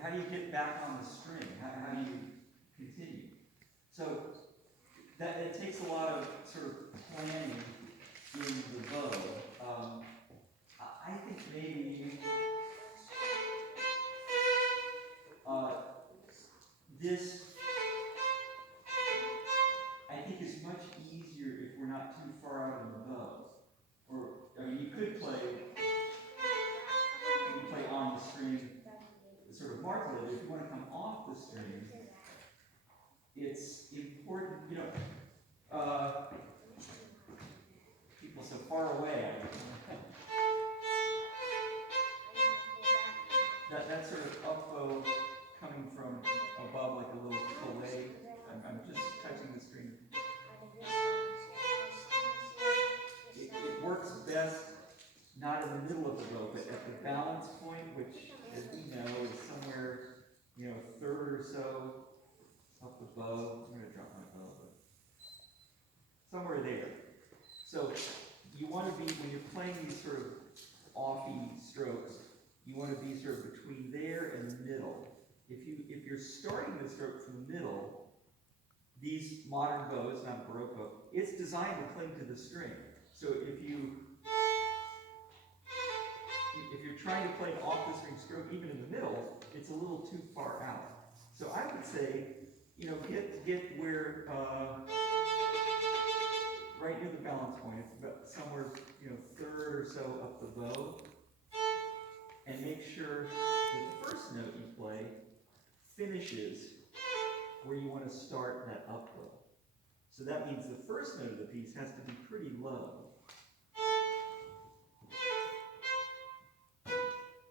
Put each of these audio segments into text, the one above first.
How do you get back on the string? How do you continue? So that it takes a lot of sort of planning in the bow. I think maybe this I think is much easier if we're not too far out in the bow. Or I mean, you could play on the string, sort of mark it. If you want to come off the string, it's important, people so far away. That sort of up bow coming from above, like a little fillet. I'm just touching the string. It works best not in the middle of the bow, but at the balance point, which, as we know, is somewhere, a third or so up the bow. I'm going to drop my bow, but somewhere there. So you want to be, when you're playing these sort of offy strokes, you want to be sort of between there and the middle. If you're starting the stroke from the middle, these modern bows, not a Baroque bow, it's designed to cling to the string. So if you're trying to play an off the string stroke even in the middle, it's a little too far out. So I would say, get where right near the balance point. It's about somewhere, third or so up the bow, and make sure that the first note you play finishes where you want to start that up bow. So that means the first note of the piece has to be pretty low.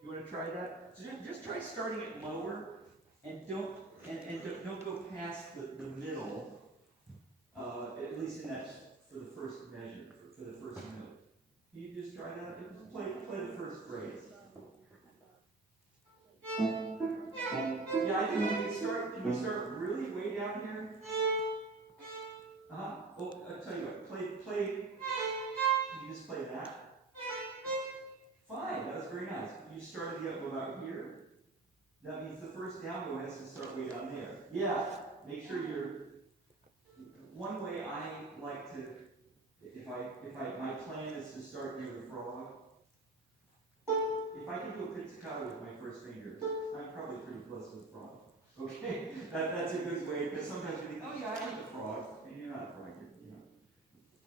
You want to try that? So just try starting it lower, and don't go past the middle. At least in that for the first measure, for the first note. Can you just try that? Just play the first phrase. Yeah, I think can you start really way down here? Oh, I'll tell you what, play, can you just play that? Fine, that was very nice. You started the up about here. That means the first down bow has to start way down there. Yeah, make sure one way I like to, my plan is to to start near the frog. If I can do a pizzicato with my first finger, I'm probably pretty close to the frog. Okay, that's a good way, because sometimes you think, oh yeah, I know the frog, and you're not a frog, you know.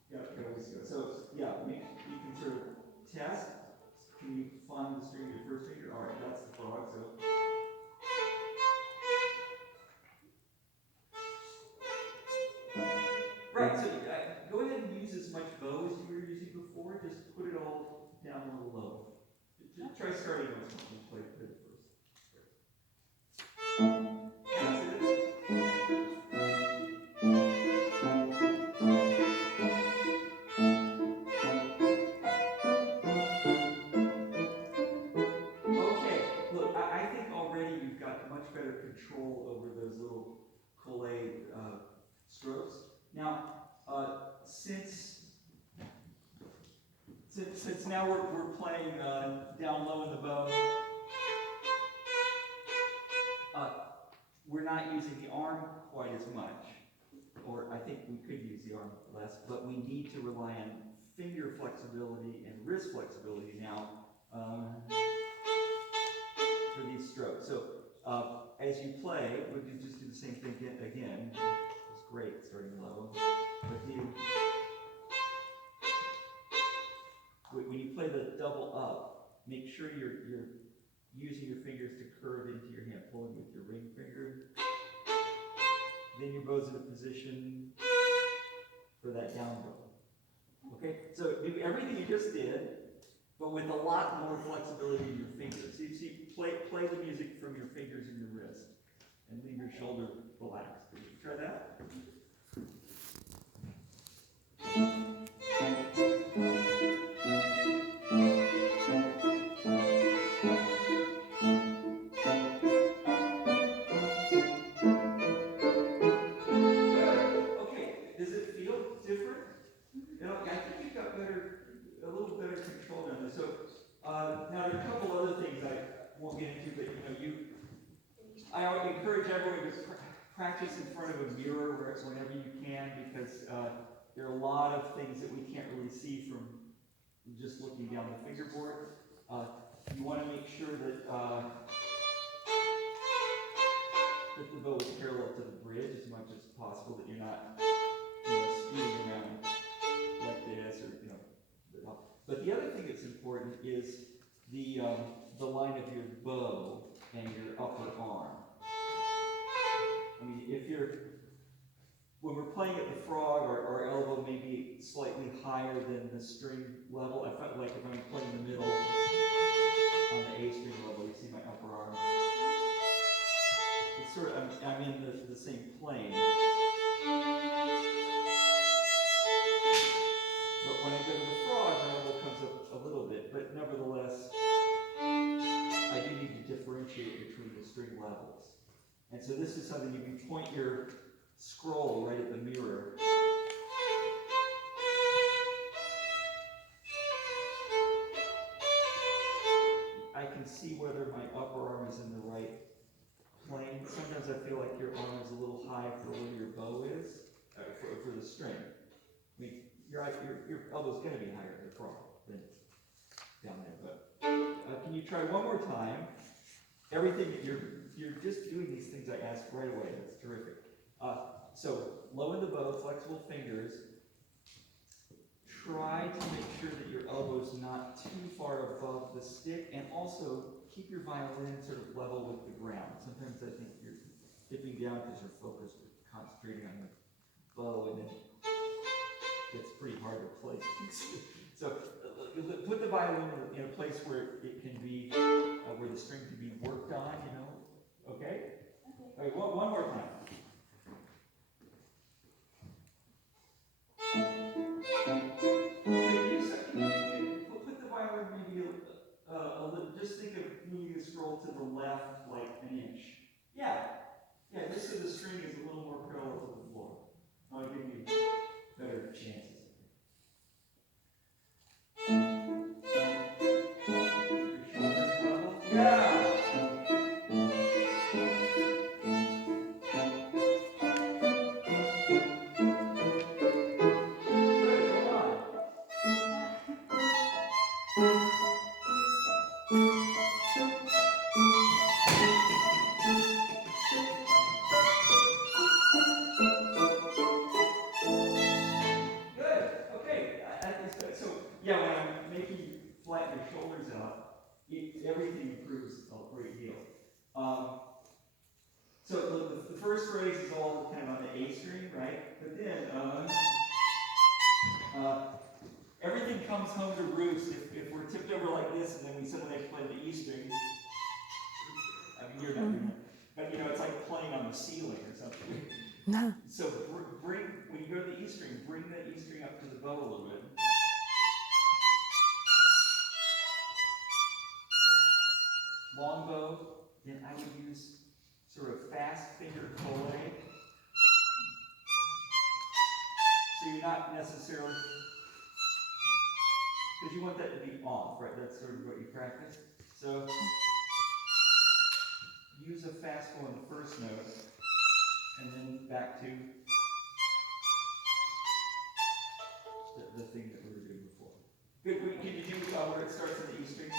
Yeah, you always go. So yeah, you can sort of test. Can you find the string of your first finger? All right, that's the frog. So. Right, so go ahead and use as much bow as you were using before. Just put it all down a little low. Just try starting once and play it first. That's it. Okay, look, I think already you've got much better control over those little collé strokes. Now, since now we're playing down low in the bow, we're not using the arm quite as much, or I think we could use the arm less, but we need to rely on finger flexibility and wrist flexibility now for these strokes. So as you play, we can just do the same thing again. It's great starting low. But when you play the double up, make sure you're using your fingers to curve into your hand, pulling with your ring finger. Then your bow's in a position for that down bow. Okay, so do everything you just did, but with a lot more flexibility in your fingers. So you see, play the music from your fingers and your wrist, and leave your shoulder relaxed. Try that. Now there are a couple other things I won't get into, but I always encourage everyone to practice in front of a mirror whenever you can, because there are a lot of things that we can't really see from just looking down the fingerboard. You want to make sure that that the bow is parallel to the bridge as much as possible, that you're not speeding around like this, or But the other thing that's important is the line of your bow and your upper arm. I mean, when we're playing at the frog, our elbow may be slightly higher than the string level. I felt like if I'm playing in the middle on the A string level, you see my upper arm. It's sort of, I'm in the same plane. But when I go to the frog, my elbow comes up a little bit, but nevertheless, I do need to differentiate between the string levels. And so this is something you can point your scroll right at the mirror. I can see whether my upper arm is in the right plane. Sometimes I feel like your arm is a little high for where your bow is, for the string. I mean, your elbow's going to be higher at the frog than down there. But can you try one more time? Everything that you're just doing these things I asked right away. That's terrific. So low in the bow, flexible fingers. Try to make sure that your elbow's not too far above the stick, and also keep your violin sort of level with the ground. Sometimes I think you're dipping down because you're focused, concentrating on the bow, and then it's pretty hard to play things. So put the violin in a place where it can be, where the string can be worked on, Okay? Okay, one more time. Put the violin maybe a little, just think of moving the scroll to the left like an inch. Yeah, just so the string is a little more parallel to the floor. I'll give you better chances. Your shoulders level. Yeah! Yeah, when I'm making you flatten your shoulders out, everything improves a great deal. So the first phrase is all kind of on the A string, right? But then everything comes home to roost if we're tipped over like this and then we suddenly have to play the E string. I mean, you're not doing it. But it's like playing on the ceiling or something. No. So when you go to the E string, bring the E string up to the bow a little bit. Long bow, then I would use sort of fast finger collé. So you're not necessarily, because you want that to be off, right? That's sort of what you practice. So use a fast bow on the first note, and then back to the thing that we were doing before. Good. Can you do where it starts in the E string?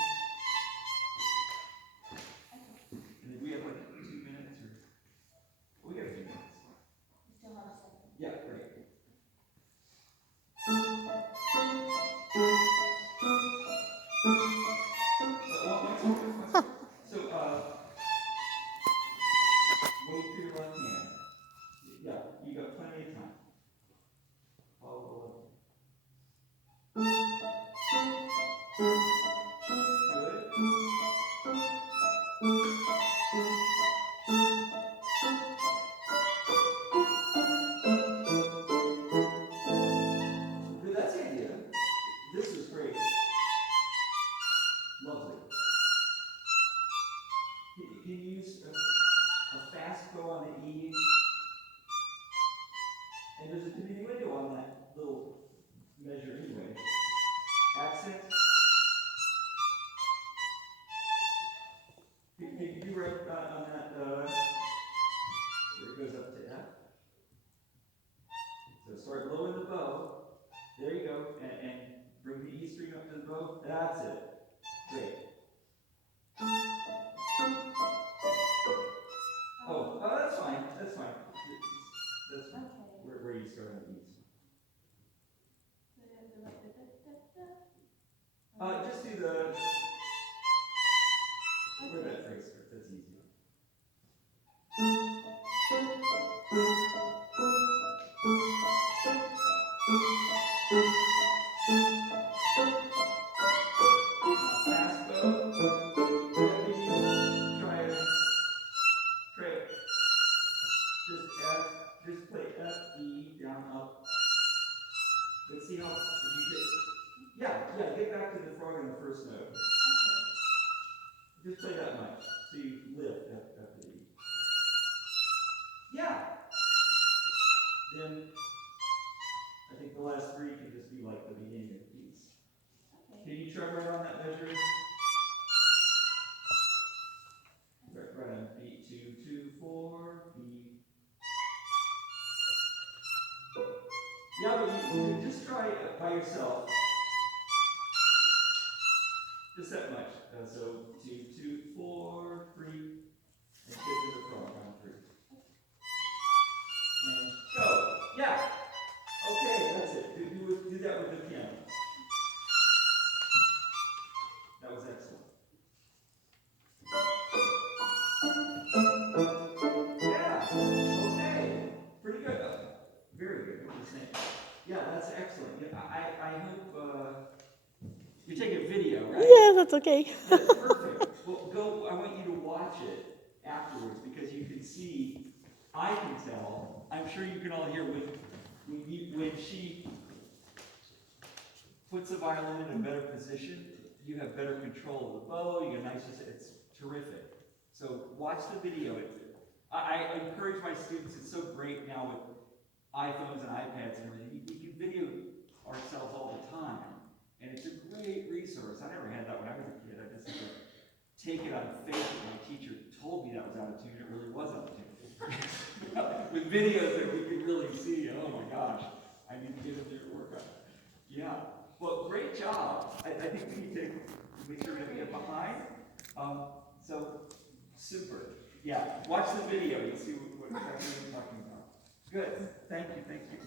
And we have like 2 minutes, or we got a few minutes. We still have a second. Yeah, great. So, wait for your left hand. Yeah, you got plenty of time. Follow the left. Good. Good, that's the idea. This is great. Lovely. Can you use a fast bow on the E? And there's a diminuendo on that little measure anyway. Accent. Can you do right on that, where it goes up to F? So start low in the bow. There you go. And bring the E string up to the bow. That's it. Great. Oh, that's fine. That's fine. That's fine. Okay. Where you start on the E's. Just do the where that phrase starts. That's easy. Fast bow. Yeah, maybe try it. Just play F, E, down, up. Let's see how you get back to the frog on the first note. Okay. Just play that much. So you lift after the E. Yeah. Then I think the last three can just be like the beginning of the piece. Okay. Can you try right on that measure? Right on B, 2, 2, 4, B. Yeah, but you just try it by yourself. Just that much. So 2, 2, 4, 3, and get to the front on 3. And go. Yeah. Okay, that's it. Do that with the piano. That was excellent. Yeah. Okay. Pretty good. Very good. Yeah, that's excellent. Yeah, I hope you take a video, right? Yeah, that's okay. That's perfect. Well, I want you to watch it afterwards because you can see, I can tell, I'm sure you can all hear when she puts the violin in a better position, you have better control of the bow, you get it's terrific. So watch the video. I encourage my students, it's so great now with iPhones and iPads and everything, we can video ourselves all the time. And it's a great resource. I never had that when I was a kid. I just had to take it on faith that my teacher told me that was out of tune. It really was out of tune. With videos that we could really see, oh my gosh, I need to get into your workout. Yeah. Well, great job. I think we need to make sure we don't get behind. So, super. Yeah, watch the video, you'll see what exactly I'm talking about. Good, thank you, thank you.